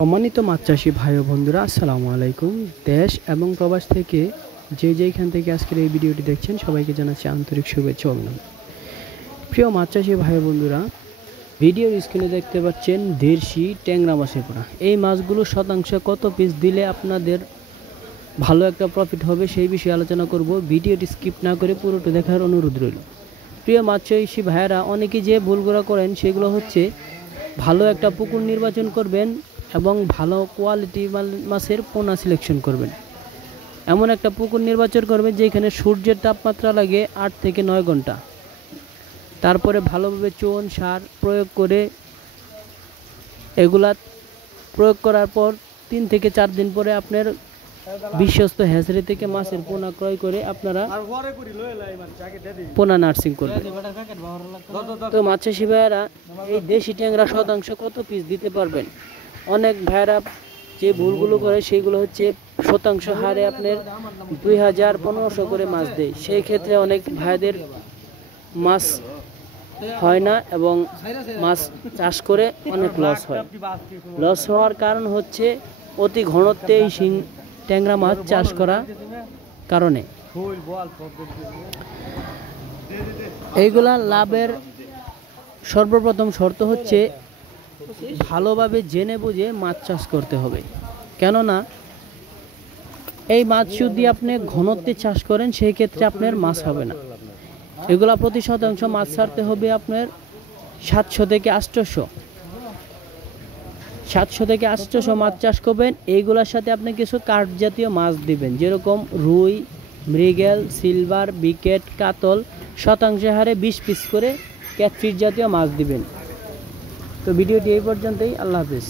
সম্মানিত মাছ চাষি ভাই ও বন্ধুরা, আসসালামু আলাইকুম। দেশ এবং প্রবাস থেকে যেখান থেকে আজকের এই ভিডিওটি দেখছেন সবাইকে জানাচ্ছি আন্তরিক শুভেচ্ছা ও অভিনন্দন। প্রিয় মাছ চাষি ভাই ও বন্ধুরা, ভিডিওর স্ক্রিনে দেখতে পাচ্ছেন দেশি ট্যাংরা মাছের পোনা। এই মাছগুলো শতাংশ কত পিস দিলে আপনাদের ভালো একটা প্রফিট হবে সেই বিষয়ে আলোচনা করব। ভিডিওটি স্কিপ না করে পুরোটা দেখার অনুরোধ রইল। প্রিয় মাছ চাষি ভাইয়েরা, অনেকে যে ভুলগুলো করেন সেগুলো হচ্ছে ভালো একটা পুকুর নির্বাচন করবেন এবং ভালো কোয়ালিটি মাছের পোনা সিলেকশন করবেন। এমন একটা পুকুর নির্বাচন করবেন যেখানে সূর্যের তাপমাত্রা লাগে 8 থেকে 9 ঘন্টা। তারপরে ভালোভাবে চুন সার প্রয়োগ করে এগুলা প্রয়োগ করার পর 3 থেকে 4 দিন পরে আপনার বিশ্বস্ত হ্যাচারি থেকে মাছের পোনা ক্রয় করে আপনারা পোনা নার্সিং করবেন। তো মাছ চাষি ভাইয়েরা, এই দেশি ট্যাংরা শতাংশ কত পিস দিতে পারবেন? অনেক ভাইয়েরা যে ভুলগুলো করে সেগুলো হচ্ছে শতাংশ হারে আপনার 2000-1500 করে মাছ দেয়। সেই ক্ষেত্রে অনেক ভাইদের মাছ হয় না এবং মাছ চাষ করে অনেক লস হয়। লস হওয়ার কারণ হচ্ছে অতি ঘনত্বে এই ট্যাংরা মাছ চাষ করা কারণে। এইগুলা লাভের সর্বপ্রথম শর্ত হচ্ছে ভালোভাবে জেনে বুঝে মাছ চাষ করতে হবে। কেননা এই মাছ যদি আপনি ঘনত্বে চাষ করেন সেই ক্ষেত্রে আপনার মাছ হবে না। এগুলা প্রতি শতাংশ মাছ ছাড়তে হবে আপনার 700 থেকে 800 মাছ চাষ করবেন। এইগুলোর সাথে আপনি কিছু কাঠ জাতীয় মাছ দিবেন, যেরকম রুই, মৃগেল, সিলভার, বিকেট, কাতল। শতাংশ হারে 20 পিস করে ক্যাটফিশ জাতীয় মাছ দিবেন। তো ভিডিওটি এই পর্যন্তই। আল্লাহ হাফেজ।